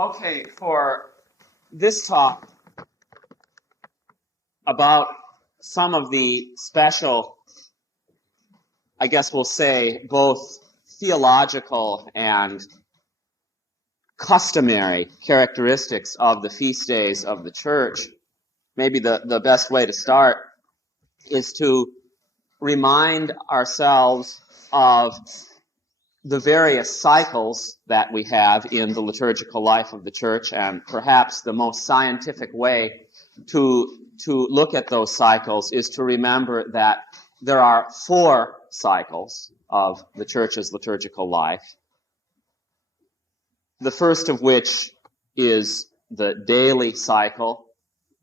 Okay, for this talk about some of the special, I guess we'll say, both theological and customary characteristics of the feast days of the Church, maybe the best way to start is to remind ourselves of the various cycles that we have in the liturgical life of the Church, and perhaps the most scientific way to look at those cycles is to remember that there are 4 cycles of the Church's liturgical life. The first of which is the daily cycle.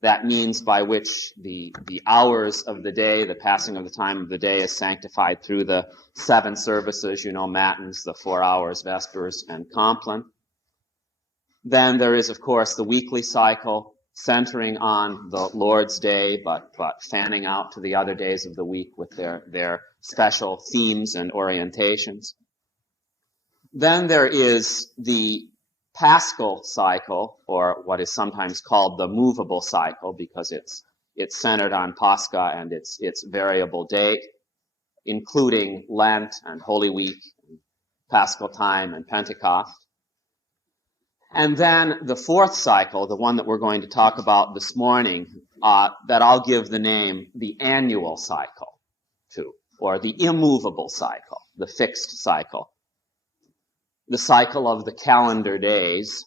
That means by which the hours of the day, the passing of the time of the day, is sanctified through the 7 services, Matins, the 4 hours, Vespers, and Compline. Then there is, of course, the weekly cycle, centering on the Lord's Day, but fanning out to the other days of the week with their special themes and orientations. Then there is the Paschal cycle, or what is sometimes called the moveable cycle, because it's centered on Pascha and its variable date, including Lent and Holy Week, and Paschal time and Pentecost. And then the 4th cycle, the one that we're going to talk about this morning, that I'll give the name the annual cycle to, or the immovable cycle, the fixed cycle. The cycle of the calendar days,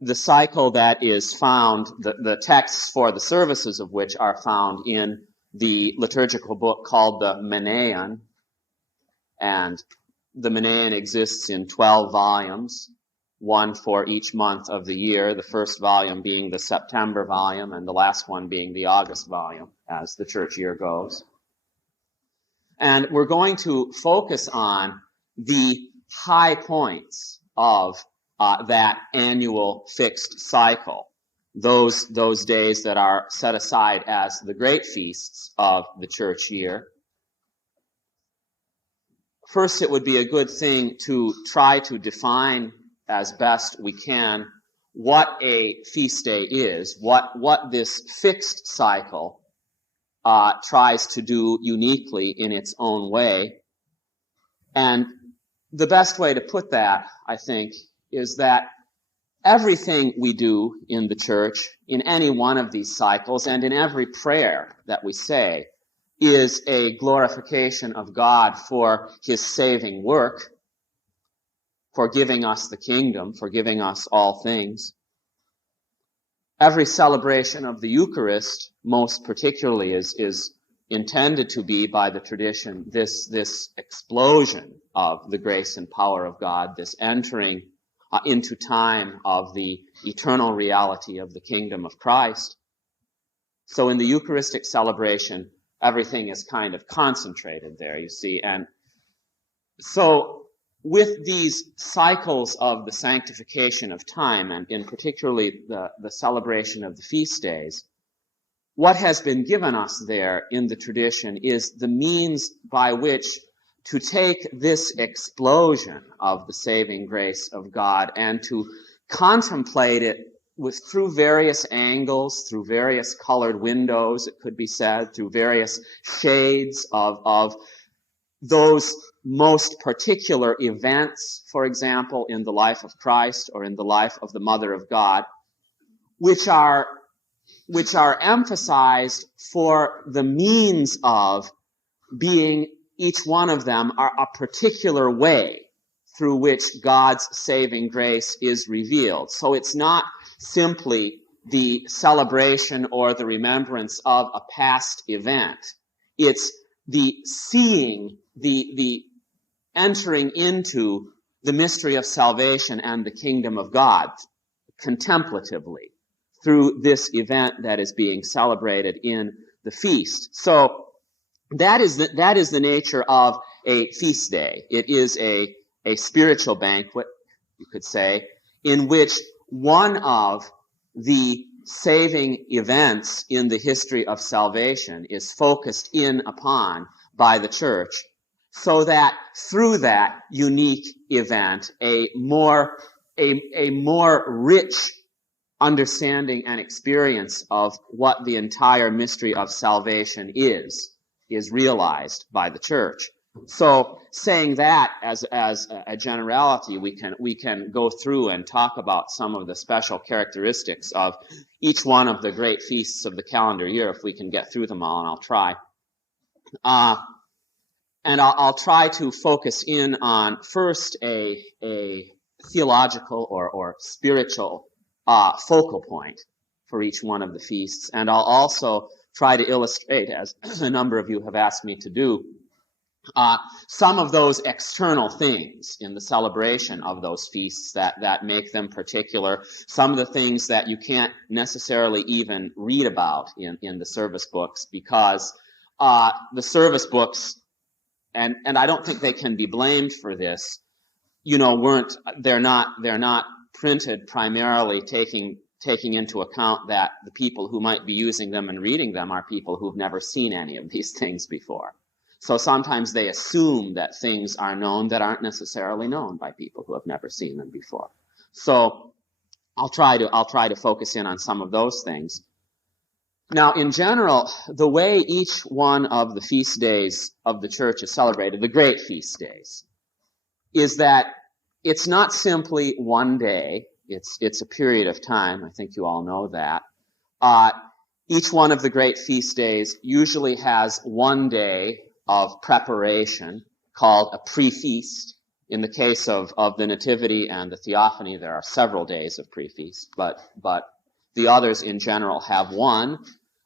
the cycle that is found, the texts for the services of which are found in the liturgical book called the Menaion, and the Menaion exists in 12 volumes, one for each month of the year, the first volume being the September volume and the last one being the August volume as the church year goes. And we're going to focus on the high points of that annual fixed cycle, those days that are set aside as the great feasts of the church year. First, it would be a good thing to try to define as best we can what a feast day is, what this fixed cycle tries to do uniquely in its own way. And the best way to put that, I think, is that everything we do in the church, in any one of these cycles, and in every prayer that we say, is a glorification of God for his saving work, for giving us the kingdom, for giving us all things. Every celebration of the Eucharist, most particularly, is intended to be, by the tradition, this explosion of the grace and power of God, this entering into time of the eternal reality of the kingdom of Christ. So in the Eucharistic celebration, everything is kind of concentrated there, you see. And so with these cycles of the sanctification of time, and in particularly the celebration of the feast days, what has been given us there in the tradition is the means by which to take this explosion of the saving grace of God and to contemplate it through various angles, through various colored windows, it could be said, through various shades of those most particular events, for example, in the life of Christ or in the life of the Mother of God, which are emphasized for the means of being, each one of them, are a particular way through which God's saving grace is revealed. So it's not simply the celebration or the remembrance of a past event. It's the seeing, the entering into the mystery of salvation and the kingdom of God contemplatively through this event that is being celebrated in the feast. So that is the nature of a feast day. It is a spiritual banquet, you could say, in which one of the saving events in the history of salvation is focused in upon by the church, so that through that unique event, a more a more rich understanding and experience of what the entire mystery of salvation is realized by the church. So saying that as a generality, we can go through and talk about some of the special characteristics of each one of the great feasts of the calendar year, if we can get through them all, and I'll try. And I'll try to focus in on first a theological or spiritual focal point for each one of the feasts, and I'll also try to illustrate, as a number of you have asked me to do, some of those external things in the celebration of those feasts that make them particular, some of the things that you can't necessarily even read about in the service books, because the service books, and I don't think they can be blamed for this, they're not printed primarily taking into account that the people who might be using them and reading them are people who've never seen any of these things before. So sometimes they assume that things are known that aren't necessarily known by people who have never seen them before. So I'll try to focus in on some of those things. Now, in general, the way each one of the feast days of the church is celebrated, the great feast days, is that it's not simply one day. It's a period of time. I think you all know that. Each one of the great feast days usually has one day of preparation called a pre-feast. In the case of the Nativity and the Theophany, there are several days of pre-feast, but the others in general have one.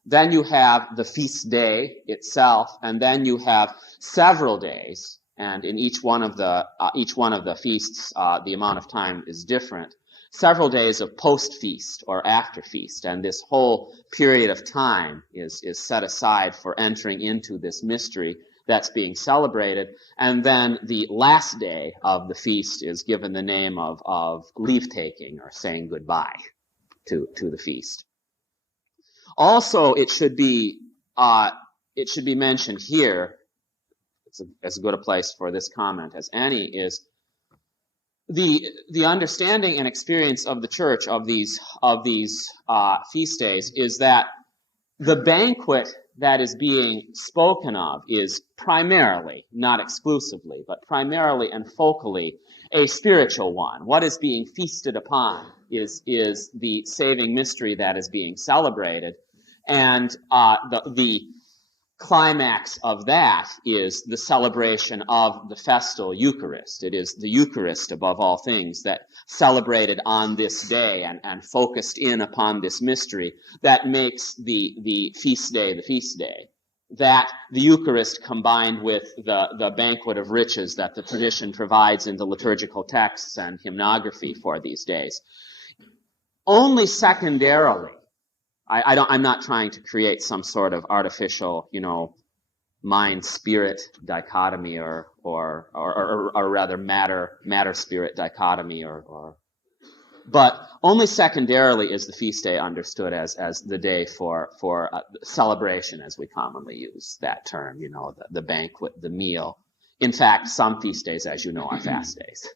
Then you have the feast day itself, and then you have several days, and in each one of the feasts, the amount of time is different. Several days of post-feast or after-feast, and this whole period of time is set aside for entering into this mystery that's being celebrated. And then the last day of the feast is given the name of leave-taking, or saying goodbye to the feast. Also, it should be mentioned here, it's as good a place for this comment as any, is the understanding and experience of the church of these feast days is that the banquet that is being spoken of is primarily, not exclusively, but primarily and focally a spiritual one. What is being feasted upon is the saving mystery that is being celebrated, and the climax of that is the celebration of the festal Eucharist. It is the Eucharist, above all things, that celebrated on this day and focused in upon this mystery that makes the feast day the feast day. That the Eucharist, combined with the banquet of riches that the tradition provides in the liturgical texts and hymnography for these days. Only secondarily, I'm not trying to create some sort of artificial, mind-spirit dichotomy or rather matter-spirit dichotomy, but only secondarily is the feast day understood as the day for celebration, as we commonly use that term, the banquet, the meal. In fact, some feast days, as you know, are fast days.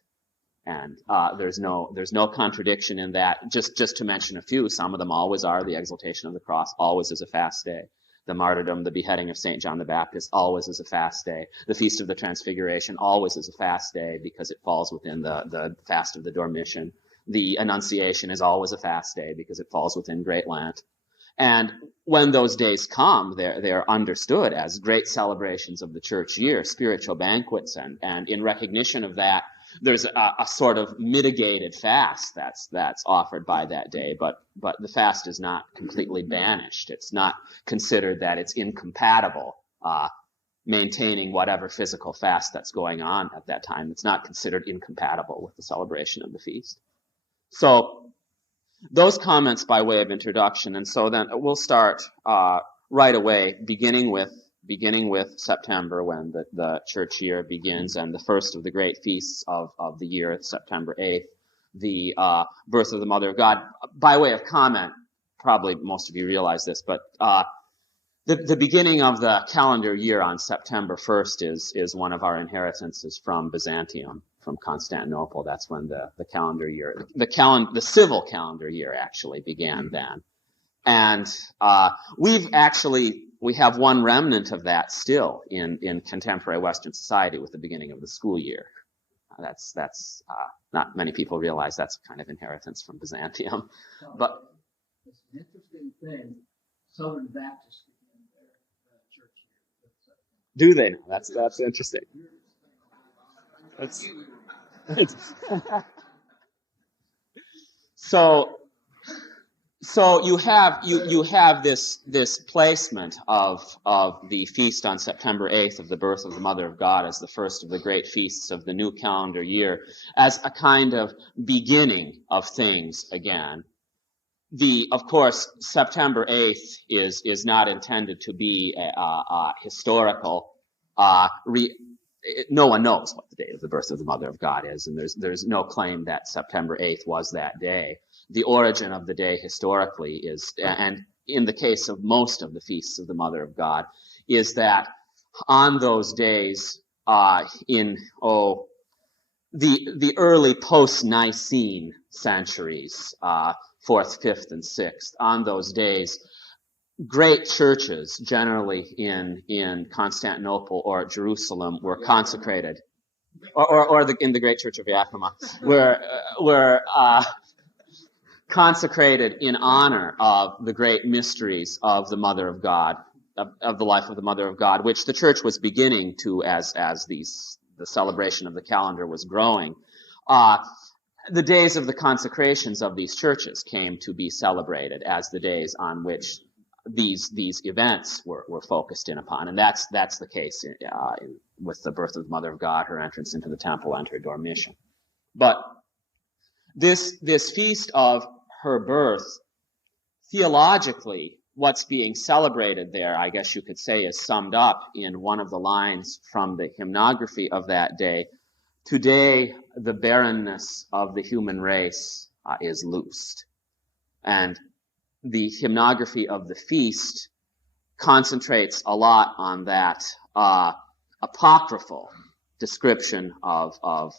And there's no contradiction in that. Just to mention a few, some of them always are. The Exaltation of the Cross always is a fast day. The martyrdom, the beheading of St. John the Baptist always is a fast day. The Feast of the Transfiguration always is a fast day because it falls within the fast of the Dormition. The Annunciation is always a fast day because it falls within Great Lent. And when those days come, they're understood as great celebrations of the church year, spiritual banquets, and in recognition of that, there's a sort of mitigated fast that's offered by that day, but the fast is not completely banished. It's not considered that it's incompatible, maintaining whatever physical fast that's going on at that time. It's not considered incompatible with the celebration of the feast. So those comments by way of introduction, and so then we'll start right away, beginning with September, when the church year begins, and the first of the great feasts of the year, September 8th, the birth of the Mother of God. By way of comment, probably most of you realize this, but the beginning of the calendar year on September 1st is one of our inheritances from Byzantium. from Constantinople. That's when the calendar year, the civil calendar year actually began then. And we have one remnant of that still in contemporary Western society with the beginning of the school year. That's not many people realize that's a kind of inheritance from Byzantium. But it's an interesting thing. Southern Baptists begin their church year. Do they? That's interesting. So you have this placement of the feast on September 8th of the birth of the Mother of God as the first of the great feasts of the new calendar year, as a kind of beginning of things again. Of course, September 8th is not intended to be a historical. No one knows what the date of the birth of the Mother of God is, and there's no claim that September 8th was that day. The origin of the day historically is, and in the case of most of the feasts of the Mother of God, is that on those days in the early post-Nicene centuries, 4th, 5th, and 6th, on those days, great churches, generally in Constantinople or Jerusalem, were consecrated, or in the great church of Yakima, were consecrated in honor of the great mysteries of the Mother of God, of the life of the Mother of God, which the church was beginning to as the celebration of the calendar was growing. The days of the consecrations of these churches came to be celebrated as the days on which these events were focused in upon, and that's the case with the birth of the Mother of God, her entrance into the temple, and her dormition. But this feast of her birth, theologically, what's being celebrated there, I guess you could say, is summed up in one of the lines from the hymnography of that day. Today, the barrenness of the human race is loosed. And the hymnography of the feast concentrates a lot on that apocryphal description of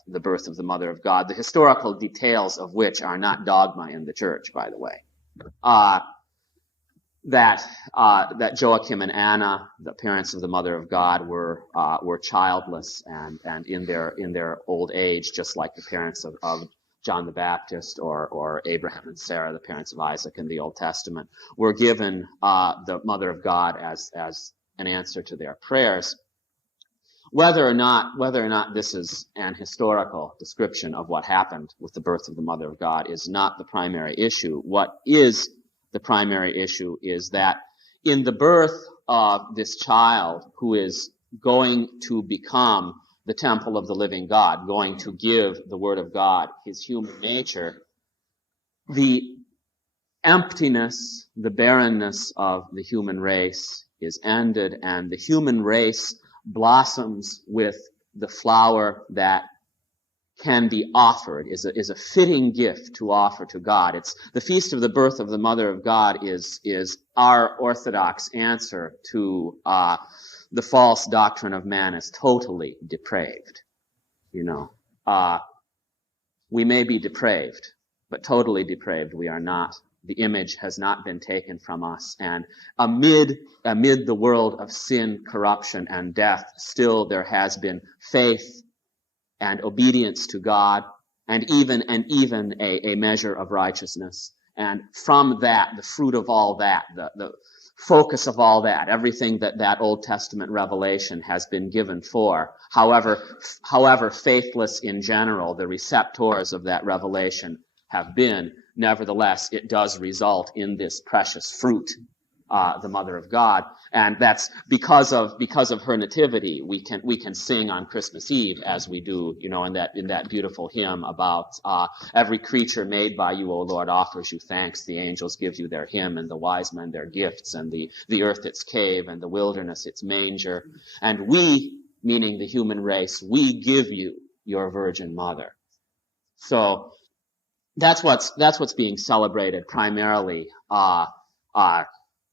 the birth of the Mother of God, the historical details of which are not dogma in the church, by the way. That Joachim and Anna, the parents of the Mother of God, were childless and in their old age, just like the parents of John the Baptist or Abraham and Sarah, the parents of Isaac in the Old Testament, were given the Mother of God as an answer to their prayers. Whether or not this is an historical description of what happened with the birth of the Mother of God is not the primary issue. What is the primary issue is that in the birth of this child who is going to become the temple of the living God, going to give the Word of God his human nature, the emptiness, the barrenness of the human race is ended, and the human race blossoms with the flower that can be offered, is a fitting gift to offer to God. It's the feast of the birth of the Mother of God is our Orthodox answer to the false doctrine of man as totally depraved. We may be depraved, but totally depraved we are not. The image has not been taken from us, and amid the world of sin, corruption, and death, still there has been faith and obedience to God, and even a measure of righteousness. And from that, the fruit of all that, the focus of all that, everything that Old Testament revelation has been given for, however faithless in general the receptors of that revelation have been, nevertheless, it does result in this precious fruit, the Mother of God, and that's because of her nativity. We can sing on Christmas Eve as we do, in that beautiful hymn about every creature made by you, O Lord, offers you thanks. The angels give you their hymn, and the wise men their gifts, and the earth its cave, and the wilderness its manger. And we, meaning the human race, we give you your Virgin Mother. So that's what's being celebrated primarily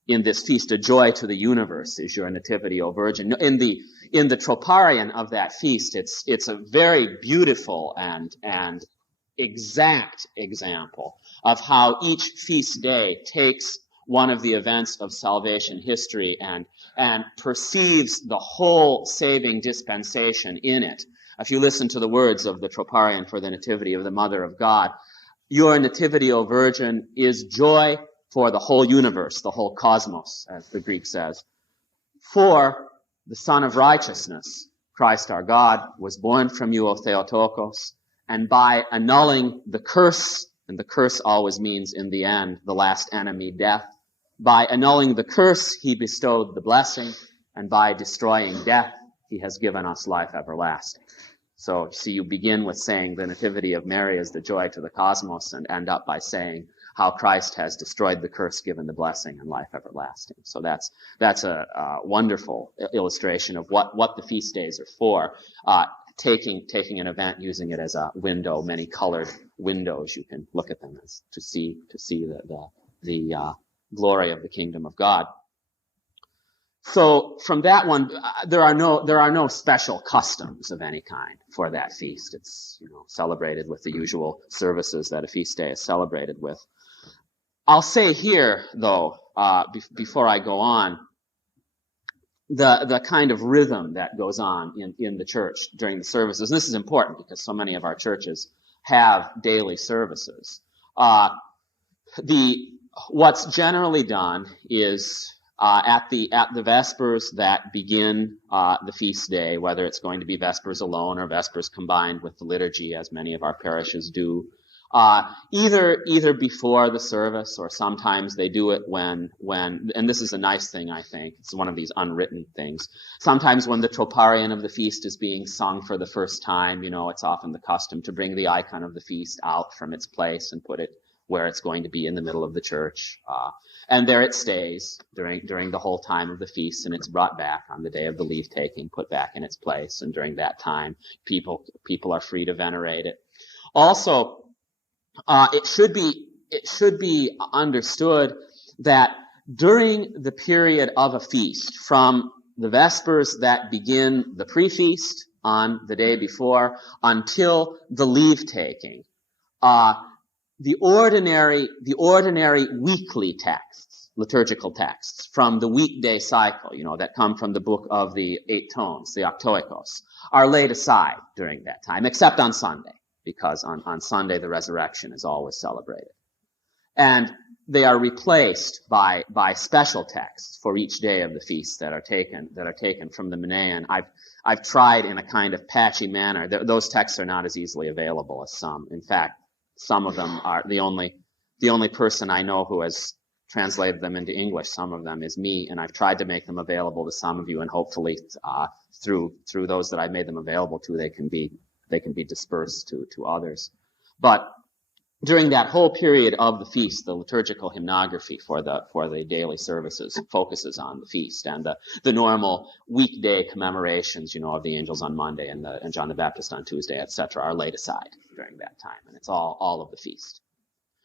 in this feast, a joy to the universe is your Nativity, O Virgin. In the troparion of that feast, it's a very beautiful and exact example of how each feast day takes one of the events of salvation history and perceives the whole saving dispensation in it. If you listen to the words of the troparion for the Nativity of the Mother of God, your Nativity, O Virgin, is joy for the whole universe, the whole cosmos, as the Greek says. For the Son of Righteousness, Christ our God, was born from you, O Theotokos, and by annulling the curse, and the curse always means in the end the last enemy, death, by annulling the curse, he bestowed the blessing, and by destroying death, he has given us life everlasting. So, see, you begin with saying the Nativity of Mary is the joy to the cosmos and end up by saying how Christ has destroyed the curse, given the blessing, and life everlasting. So that's a wonderful illustration of what the feast days are for. Taking an event, using it as a window, many colored windows, you can look at them as to see the glory of the kingdom of God. So from that one, there are no special customs of any kind for that feast. It's celebrated with the usual services that a feast day is celebrated with. I'll say here, though, before I go on, the kind of rhythm that goes on in the church during the services. And this is important because so many of our churches have daily services. What's generally done is at the Vespers that begin the feast day, whether it's going to be Vespers alone or Vespers combined with the liturgy, as many of our parishes do, either before the service, or sometimes they do it when, and this is a nice thing, I think, it's one of these unwritten things. Sometimes when the troparion of the feast is being sung for the first time, it's often the custom to bring the icon of the feast out from its place and put it where it's going to be in the middle of the church. And there it stays during the whole time of the feast, and it's brought back on the day of the leave taking, put back in its place, and during that time, people are free to venerate it. Also, it should be understood that during the period of a feast, from the Vespers that begin the pre-feast on the day before until the leave taking, the ordinary weekly texts, liturgical texts from the weekday cycle, that come from the book of the 8 tones, the octoikos, are laid aside during that time, except on Sunday, because on Sunday the resurrection is always celebrated. And they are replaced by special texts for each day of the feast that are taken from the Menaion. I've tried in a kind of patchy manner. Those texts are not as easily available as some. In fact, some of them are the only person I know who has translated them into English. Some of them is me, and I've tried to make them available to some of you, and hopefully through those that I've made them available to, they can be dispersed to others. But during that whole period of the feast, the liturgical hymnography for the daily services focuses on the feast, and the normal weekday commemorations, of the angels on Monday and John the Baptist on Tuesday, etc., are laid aside during that time, and it's all of the feast.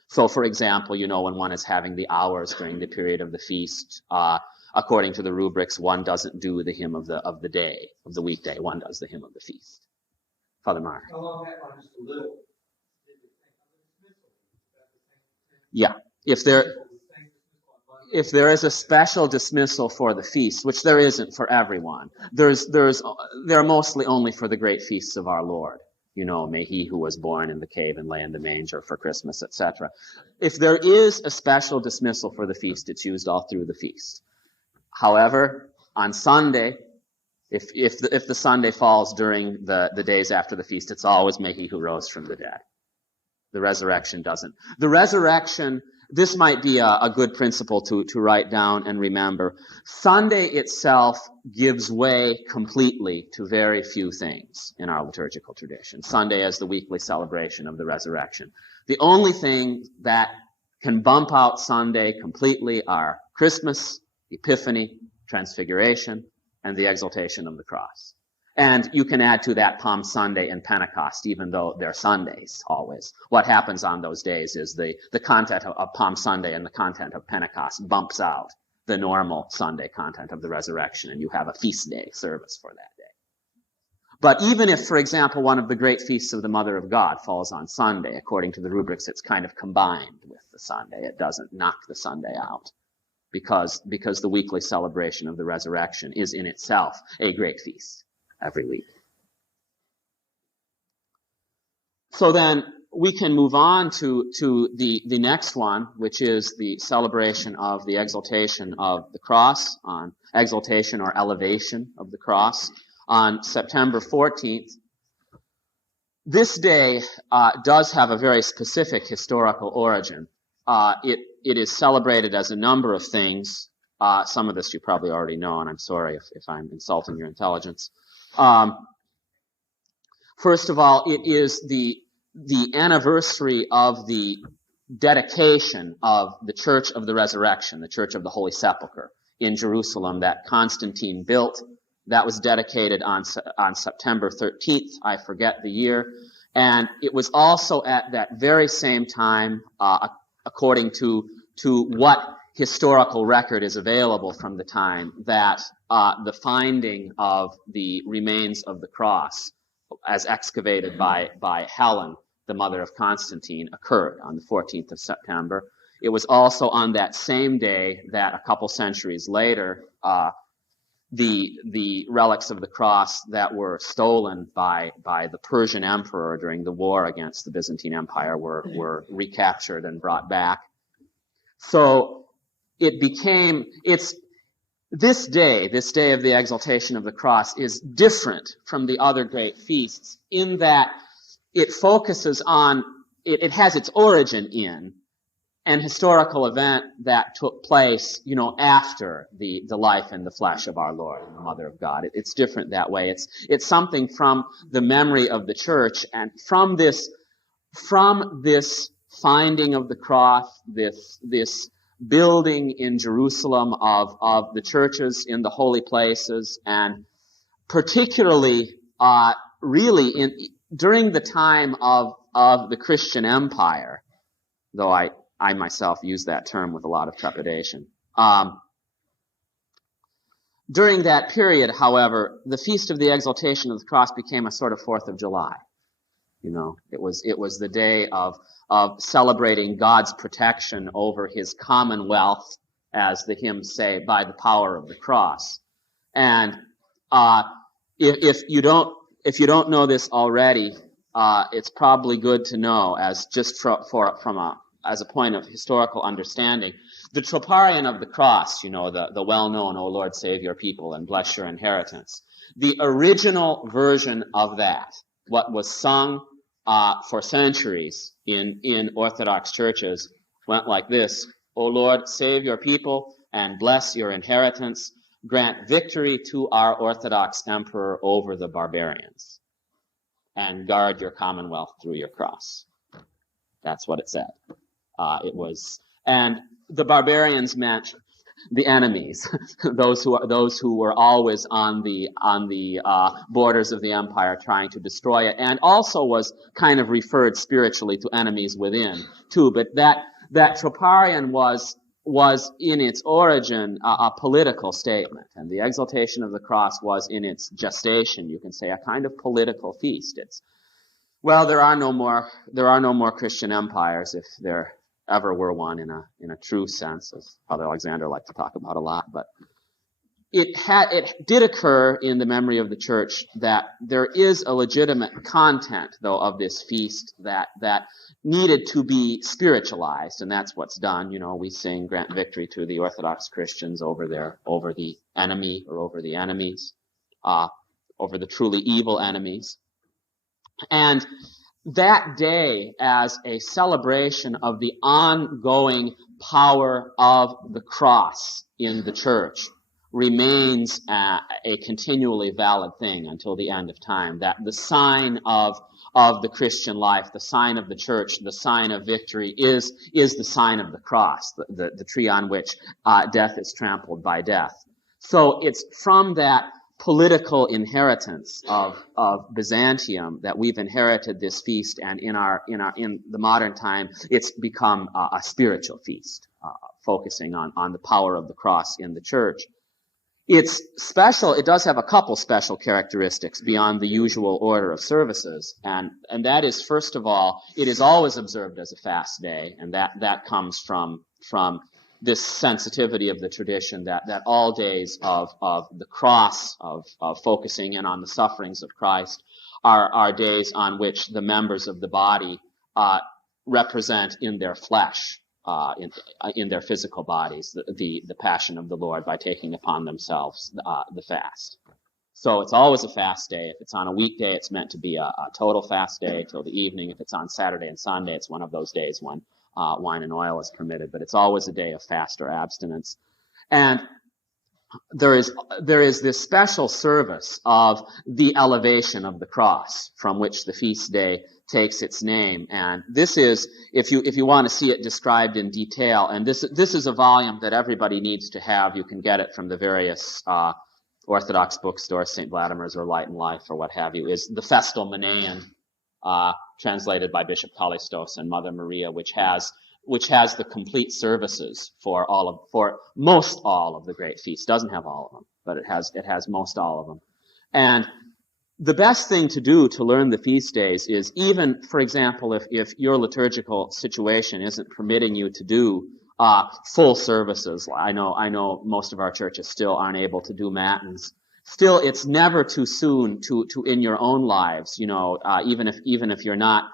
So, for example, when one is having the hours during the period of the feast, according to the rubrics, one doesn't do the hymn of the day, of the weekday. One does the hymn of the feast. Father Mark. How long that one, just a little? Yeah, if there is a special dismissal for the feast, which there isn't for everyone, they're mostly only for the great feasts of our Lord. May he who was born in the cave and lay in the manger for Christmas, etc. If there is a special dismissal for the feast, it's used all through the feast. However, on Sunday, if the Sunday falls during the days after the feast, it's always may he who rose from the dead. The resurrection doesn't. The resurrection, this might be a good principle to write down and remember. Sunday itself gives way completely to very few things in our liturgical tradition. Sunday as the weekly celebration of the resurrection. The only thing that can bump out Sunday completely are Christmas, Epiphany, Transfiguration, and the exaltation of the cross. And you can add to that Palm Sunday and Pentecost, even though they're Sundays always. What happens on those days is the content of Palm Sunday and the content of Pentecost bumps out the normal Sunday content of the resurrection, and you have a feast day service for that day. But even if, for example, one of the great feasts of the Mother of God falls on Sunday, according to the rubrics, it's kind of combined with the Sunday. It doesn't knock the Sunday out, because the weekly celebration of the resurrection is in itself a great feast every week. So then we can move on to the next one, which is the celebration of the exaltation of the cross, on exaltation or elevation of the cross, on September 14th. This day does have a very specific historical origin. It is celebrated as a number of things. Some of this you probably already know, and I'm sorry if I'm insulting your intelligence. First of all, it is the anniversary of the dedication of the Church of the Resurrection, the Church of the Holy Sepulchre in Jerusalem that Constantine built. That was dedicated on September 13th. I forget the year. And it was also at that very same time, according to what historical record is available from the time, that the finding of the remains of the cross as excavated by Helen, the mother of Constantine, occurred on the 14th of September. It was also on that same day that a couple centuries later, the relics of the cross that were stolen by the Persian emperor during the war against the Byzantine Empire were recaptured and brought back. So this day of the exaltation of the cross is different from the other great feasts in that it focuses on, it has its origin in an historical event that took place, after the life and the flesh of our Lord and the Mother of God. It's different that way. It's something from the memory of the church, and from this finding of the cross, this building in Jerusalem of the churches in the holy places, and particularly really during the time of the Christian Empire, though I myself use that term with a lot of trepidation. During that period, however, the Feast of the Exaltation of the Cross became a sort of 4th of July. It was the day of celebrating God's protection over his commonwealth, as the hymns say, by the power of the cross. And if you don't know this already, it's probably good to know, as just as a point of historical understanding, the troparion of the cross, the well-known, "O Lord, save your people and bless your inheritance." The original version of that, what was sung for centuries in Orthodox churches, went like this: "O Lord, save your people and bless your inheritance. Grant victory to our Orthodox emperor over the barbarians, and guard your commonwealth through your cross." That's what it said. And the barbarians meant the enemies, those who were always on the borders of the empire trying to destroy it, and also was kind of referred spiritually to enemies within too. But that troparion was in its origin a political statement, and the exaltation of the cross was in its gestation, you can say, a kind of political feast. There are no more Christian empires, if there ever were one in a true sense, as Father Alexander liked to talk about a lot. But it did occur in the memory of the church that there is a legitimate content, though, of this feast that needed to be spiritualized, and that's what's done. We sing "Grant Victory" to the Orthodox Christians over the enemy, or over the enemies, over the truly evil enemies. And that day, as a celebration of the ongoing power of the cross in the church, remains a continually valid thing until the end of time. That the sign of the Christian life, the sign of the church, the sign of victory is the sign of the cross, the tree on which death is trampled by death. So it's from that political inheritance of Byzantium that we've inherited this feast, and in the modern time, it's become a spiritual feast, focusing on the power of the cross in the church. It's special. It does have a couple special characteristics beyond the usual order of services, and that is, first of all, it is always observed as a fast day, and that comes from this sensitivity of the tradition that all days of the cross, of focusing in on the sufferings of Christ, are days on which the members of the body represent in their flesh, in their physical bodies, the passion of the Lord by taking upon themselves the fast. So it's always a fast day. If it's on a weekday, it's meant to be a total fast day till the evening. If it's on Saturday and Sunday, it's one of those days when wine and oil is permitted. But it's always a day of fast or abstinence. And there is this special service of the elevation of the cross, from which the feast day takes its name. And this is, if you want to see it described in detail, and this is a volume that everybody needs to have. You can get it from the various Orthodox bookstores, St. Vladimir's or Light and Life or what have you, is the Festal Manean, translated by Bishop Kallistos and Mother Maria, which has the complete services for most all of the great feasts. Doesn't have all of them, but it has most all of them. And the best thing to do to learn the feast days is, even, for example, if your liturgical situation isn't permitting you to do full services. I know most of our churches still aren't able to do matins. Still, it's never too soon to in your own lives, even if you're not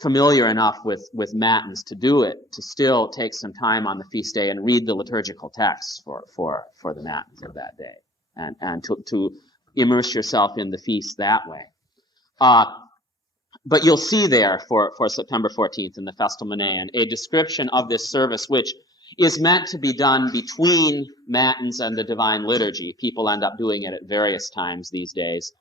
familiar enough with matins to do it, to still take some time on the feast day and read the liturgical texts for the matins of that day, and to immerse yourself in the feast that way. But you'll see there for September 14th in the Festal Manean a description of this service, which is meant to be done between Matins and the Divine Liturgy. People end up doing it at various times these days.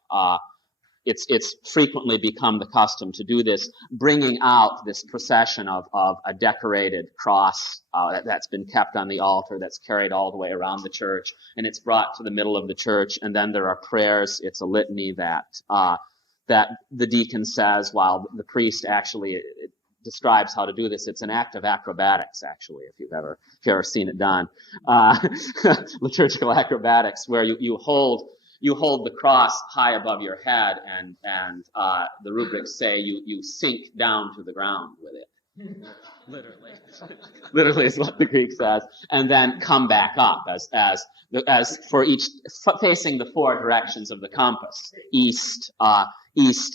It's frequently become the custom to do this, bringing out this procession of a decorated cross that's been kept on the altar, that's carried all the way around the church, and it's brought to the middle of the church, and then there are prayers. It's a litany that the deacon says, while the priest actually describes how to do this. It's an act of acrobatics, actually, if you've ever seen it done. Liturgical acrobatics, where you hold the cross high above your head, and the rubrics say you sink down to the ground with it. Literally is what the Greek says, and then come back up as for each, facing the four directions of the compass: east,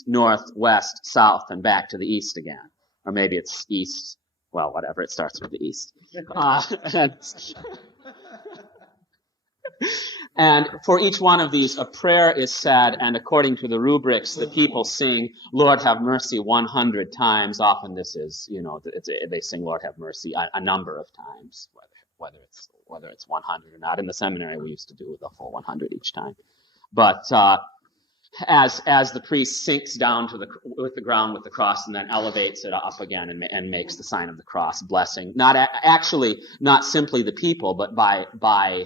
north, west, south, and back to the east again. Or maybe it's east. Well, whatever. It starts with the east. And for each one of these, a prayer is said, and according to the rubrics, the people sing "Lord have mercy" 100 times. Often this is, they sing "Lord have mercy" a number of times, whether it's 100 or not. In the seminary, we used to do the full 100 each time. But as the priest sinks down with the ground with the cross, and then elevates it up again and makes the sign of the cross, blessing not simply the people, but by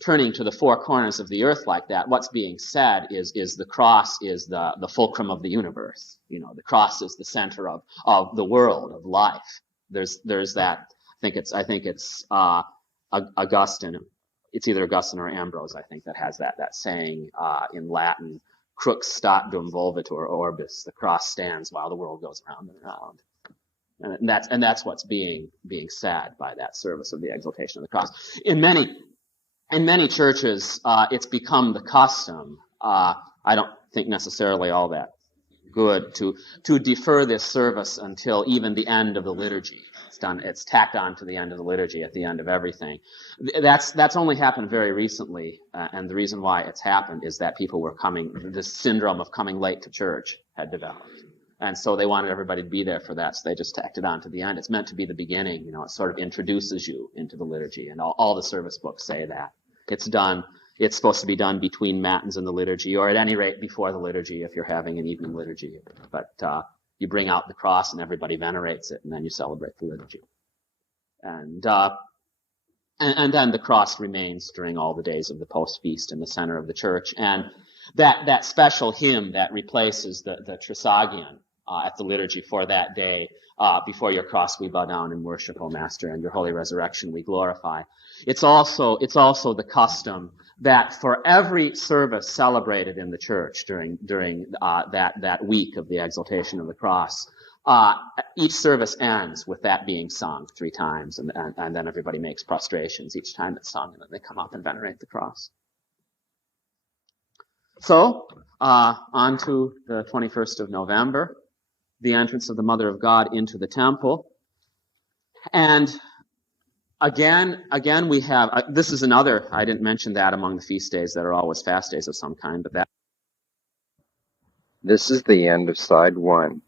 turning to the four corners of the earth like that, what's being said is the cross is the fulcrum of the universe. The cross is the center of the world, of life. There's that. I think it's Augustine. It's either Augustine or Ambrose, I think, that has that saying in Latin: "Crux stat dum volvitur orbis." The cross stands while the world goes round and round. And that's what's being said by that service of the exaltation of the cross. In many churches, it's become the custom. I don't think necessarily all that good to defer this service until even the end of the liturgy. It's tacked on to the end of the liturgy at the end of everything. That's only happened very recently, and the reason why it's happened is that people were this syndrome of coming late to church had developed. And so they wanted everybody to be there for that, so they just tacked it on to the end. It's meant to be the beginning, it sort of introduces you into the liturgy, and all the service books say that. It's supposed to be done between Matins and the liturgy, or at any rate before the liturgy if you're having an evening liturgy. But you bring out the cross and everybody venerates it, and then you celebrate the liturgy. And And then the cross remains during all the days of the post-feast in the center of the church. And that special hymn that replaces the Trisagion at the liturgy for that day, before your cross we bow down and worship, O Master, and your holy resurrection we glorify. It's also the custom that for every service celebrated in the church during that week of the exaltation of the cross, each service ends with that being sung 3 times, and then everybody makes prostrations each time it's sung, and then they come up and venerate the cross. So, on to the 21st of November, the entrance of the Mother of God into the temple. And again we have, this is another, I didn't mention that among the feast days that are always fast days of some kind, but that. This is the end of side 1.